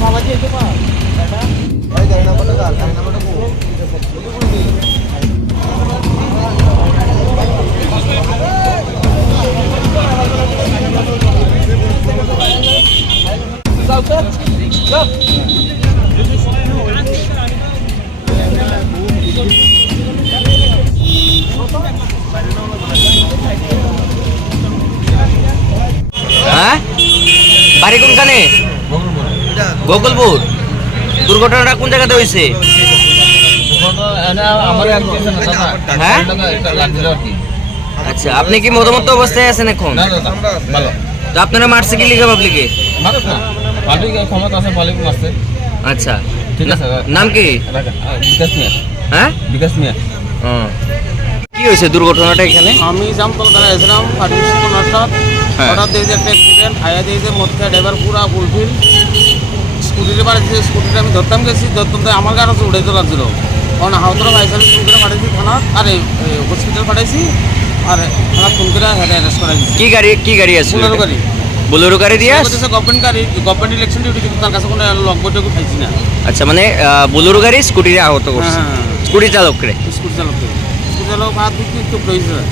बाबाजी येतो का काय काय नंबर काय नंबर হ্যাঁ বাড়ি কোনখানে? গোকুলপুর। দুর্ঘটনাটা কোন জায়গাতে হয়েছে? হ্যাঁ? আচ্ছা আপনি কি মধ্যমত্ত অবস্থায় আছেন এখন? আপনারা মারছে কি লিখে পাবলিকে ভালোই ক্ষমতা আছে আসছে আচ্ছা। ঠিক আছে দাদা। নাম কি। বিকাশ মিয়া। হ্যাঁ? বিকাশ মিয়া। ও। কি হয়েছে দুর্ঘটনাটা এখানে? আমি জামতল থানায় এসেছিলাম সার্ভিস হ্যাঁ। হঠাৎ দেখছি একটা অ্যাক্সিডেন্ট হাইয়া দিয়েছে মধ্যে ড্রাইভার পুরা স্কুটিটা আমি ধরতাম গেছি ধরতাম তো আমার গাড়ি উড়ে তো লাগছিল। কারণ হাওতরা ভাইসালি ফোন করে পাঠিয়েছি থানা আর হসপিটাল পাঠাইছি আর থানা ফোন করে হেঁটে অ্যারেস্ট কি গাড়ি কি গাড়ি আছে গাড়ি। বোলেরো গাড়ি দিয়ে গভর্নমেন্ট গাড়ি গভর্নমেন্ট ইলেকশন ডিউটি কিন্তু তার কাছে কোনো লক বইটুকু উঠাইছি না। আচ্ছা মানে বোলেরো গাড়ি স্কুটি আহত করছে। হ্যাঁ হ্যাঁ স্কুটি চালকরে। স্কুটি চালক স্কুটি চালক হাত দিতে একটু প্রয়োজন